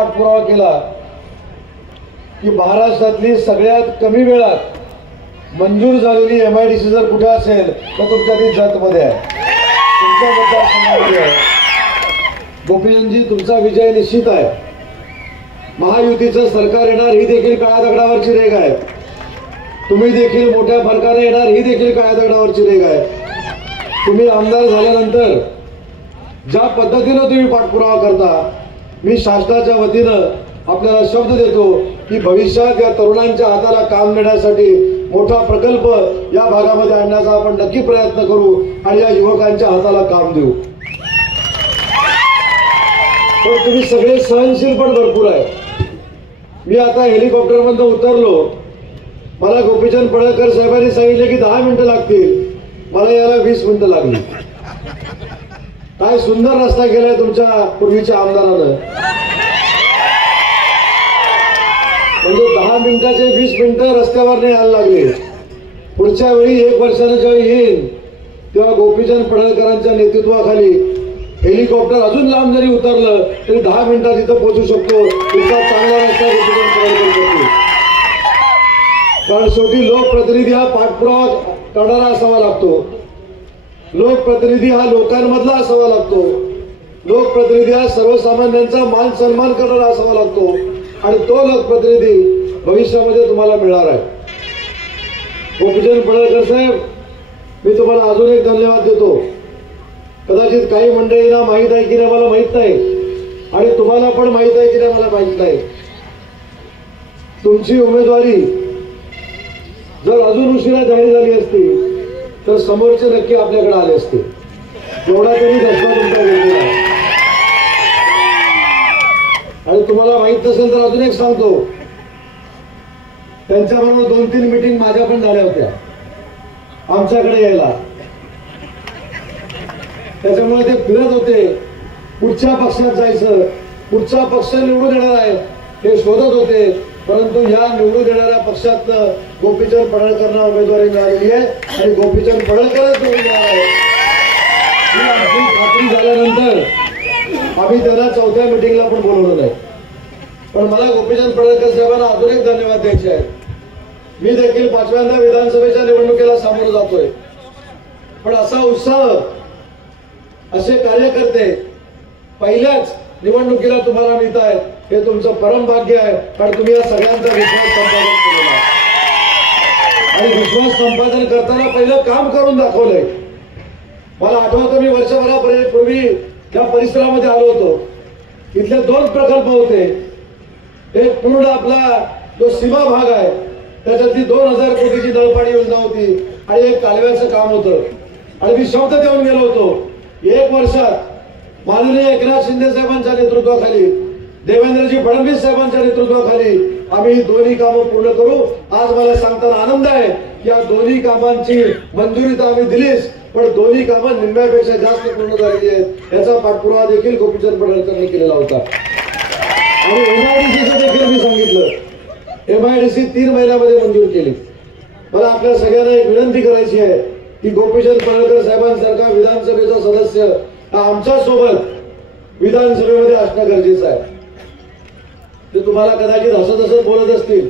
पाठपुरावा केला की महाराष्ट्रातली सगळ्यात कमी वेळात मंजूर झालेली MIDC जर कुठे असेल तर तुमच्या ती जतमध्ये आहे, तुमच्या मतदारसंघामध्ये आहे. गोपीचंदजी, तुमचा विजय निश्चित आहे. महायुतीचं सरकार येणार ही देखील काळ्या दगडावरची रेघ आहे. तुम्ही देखील मोठ्या फरकाने येणार ही देखील काळ्या दगडावरची रेघ आहे. तुम्ही आमदार झाल्यानंतर ज्या पद्धतीनं तुम्ही पाठपुरावा करता, मी शासनाच्या वतीनं आपल्याला शब्द देतो की भविष्यात या तरुणांच्या हाताला काम देण्यासाठी मोठा प्रकल्प या भागामध्ये आणण्याचा आपण नक्की प्रयत्न करू आणि या युवकांच्या हाताला काम देऊ. पण तुम्ही सगळे सहनशील पण भरपूर आहे. मी आता हेलिकॉप्टरमधून उतरलो, मला गोपीचंद पडळकर साहेबांनी सांगितले की 10 मिनिटं लागतील, मला यायला 20 मिनिटं लागली. काय सुंदर रस्ता केलाय तुमच्या पूर्वीच्या आमदारानं. म्हणजे 10 मिनिटाचे 20 मिनिटं रस्त्यावर नाही यायला लागले. पुढच्या वेळी 1 वर्षानं जेव्हा येईल तेव्हा गोपीचंद पडळकरांच्या नेतृत्वाखाली हेलिकॉप्टर अजून लांब जरी उतरलं तरी 10 मिनिटात तिथं पोहोचू शकतो. इतका चांगला रस्ता गोपीचंद पडळकर करतो. कारण शेवटी लोकप्रतिनिधी हा पाठपुरावा करणारा असावा लागतो. लोकप्रतिनिधी हा लोकांमधला असावा लागतो. लोकप्रतिनिधी हा सर्वसामान्यांचा मान सन्मान करणारा असावा लागतो. आणि तो लोकप्रतिनिधी भविष्यामध्ये तुम्हाला मिळणार आहे. गोपीचंद पडळकर साहेब, मी तुम्हाला अजून एक धन्यवाद देतो. कदाचित काही मंडळींना माहीत आहे की नाही मला माहीत नाही, आणि तुम्हाला पण माहीत आहे की नाही मला माहीत नाही. तुमची उमेदवारी जर अजून उशिरा जाहीर झाली असती तर समोरचे नक्की आपल्याकडे आले असते. एवढा तरी दसरा तुमचा घेतलेला आहे. आणि तुम्हाला माहित नसेल तर अजून एक सांगतो, त्यांच्याबरोबर 2-3 मीटिंग माझ्या पण झाल्या होत्या आमच्याकडे यायला. त्याच्यामुळे ते फिरत होते, कुठच्या पक्षात जायचं, कुठचा पक्ष निवडून येणार आहे हे शोधत होते. परंतु या निवडून येणाऱ्या पक्षात गोपीचंद पडळकरांना उमेदवारी मिळालेली आहे आणि गोपीचंद पडळकरच निवडून येणार आहे. ही आमची खात्री झाल्यानंतर आम्ही त्यांना 4थ्या मीटिंगला पण बोलवलं नाही. पण मला गोपीचंद पडळकर साहेबांना अजून एक धन्यवाद द्यायचे आहेत. मी देखील 5व्यांदा विधानसभेच्या निवडणुकीला सामोरं जातोय, पण असा उत्साह, असे कार्यकर्ते पहिल्याच निवडणुकीला तुम्हाला मिळत आहेत हे तुमचं परम भाग्य आहे. कारण तुम्ही या सगळ्यांचा विश्वास संपादन केलेला आहे आणि विश्वास संपादन करताना पहिलं काम करून दाखवलंय. मला आठवतं, मी वर्षभरापूर्वी या परिसरामध्ये आलो होतो. इथले 2 प्रकल्प होते. एक पूर्ण आपला जो सीमा भाग आहे त्याच्यातली 2000 कोटीची नळपाणी योजना होती आणि एक कालव्याचं काम होतं. आणि मी शब्द देऊन गेलो होतो, 1 वर्षात माननीय एकनाथ शिंदे साहेबांच्या नेतृत्वाखाली, देवेंद्रजी फडणवीस साहेबांच्या नेतृत्वाखाली आम्ही ही दोन्ही कामं पूर्ण करू. आज मला सांगताना आनंद आहे की या दोन्ही कामांची मंजुरी तर आम्ही दिलीच, पण दोन्ही कामं निम्म्यापेक्षा जास्त पूर्ण झालेली आहेत. याचा पाठपुरावा देखील गोपीचंद पडळकरांनी केलेला होता. आणि MIDCचं देखील मी सांगितलं, MIDC 3 महिन्यामध्ये मंजूर केली. मला आपल्या सगळ्यांना एक विनंती करायची आहे की गोपीचंद पडळकर साहेबांसारखा विधानसभेचा सदस्य हा आमच्या सोबत विधानसभेमध्ये असणं गरजेचं आहे. ते तुम्हाला कदाचित हसत हसत बोलत असतील,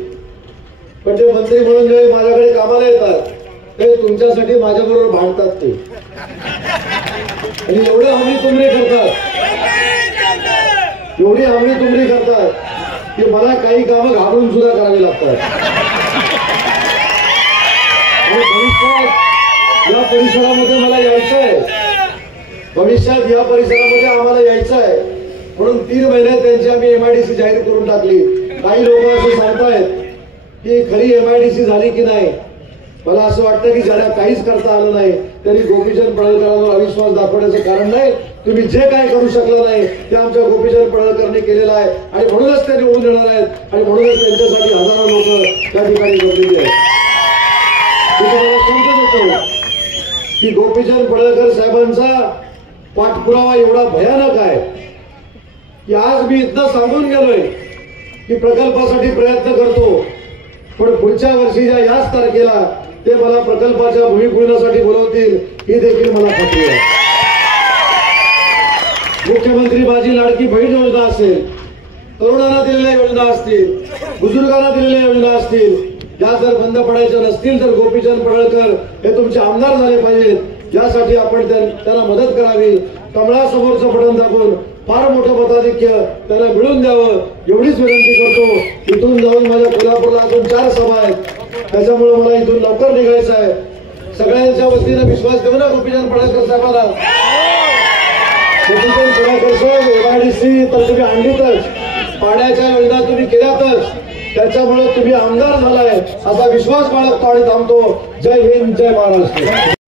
पण ते मंत्री म्हणून जे माझ्याकडे कामाला येतात ते तुमच्यासाठी माझ्याबरोबर भांडतात. ते आणि एवढे हमरी तुमरी करतात, एवढी हमरी तुमरी करतात की मला काही कामं घाबरून सुद्धा करावी लागतात. आणि भविष्यात या परिसरामध्ये मला यायचं आहे, भविष्यात या परिसरामध्ये आम्हाला यायचं आहे. म्हणून 3 महिन्यात त्यांची आम्ही MIDC जाहीर करून टाकली. काही लोक असं सांगतायत की खरी MIDC झाली की नाही. मला असं वाटतं की ज्याला काहीच करता आलं नाही तरी गोपीचंद पडळकरांवर अविश्वास दाखवण्याचं कारण नाही. तुम्ही जे काही करू शकलं नाही ते आमच्या गोपीचंद पडळकरांनी केलेलं आहे आणि म्हणूनच ते निवडून येणार आहेत आणि म्हणूनच त्यांच्यासाठी हजारो लोक त्या ठिकाणी जमलेली आहेत. तुम्हाला समजत होतो की गोपीचंद पडळकर साहेबांचा पाठपुरावा एवढा भयानक आहे की आज मी इतकं सांगून गेलोय की प्रकल्पासाठी प्रयत्न करतो, पण पुढच्या वर्षीच्या याच तारखेला ते मला प्रकल्पाच्या भूमिपूजनासाठी बोलवतील ही देखील मला खात्री आहे. मुख्यमंत्री माझी लाडकी बहीण योजना असेल तरुणांना दिलेल्या योजना असतील, बुजुर्गांना दिलेल्या योजना असतील, या जर बंद पडायच्या नसतील तर गोपीचंद पडळकर हे तुमचे आमदार झाले पाहिजेत। यासाठी आपण त्यांना मदत करावी, कमळासमोरचं बटन दाबून फार मोठं मताधिक्य त्यांना मिळून द्यावं एवढीच विनंती करतो। इथून जाऊन माझ्या कोल्हापूरला अजून 4 सभा आहेत, त्याच्यामुळे मला इथून लवकर निघायचं आहे। सगळ्यांच्या वतीनं विश्वास देऊ ना गोपीचंद पडळकर साहेबांना। गोपीचंद पडळकर साहेब MIDC तर तुम्ही आणलीतच, पाण्याच्या योजना तुम्ही केल्यातच, त्याच्यामुळे तुम्ही आमदार झालाय असा विश्वास बाळगतो आणि थांबतो। जय हिंद, जय महाराष्ट्र।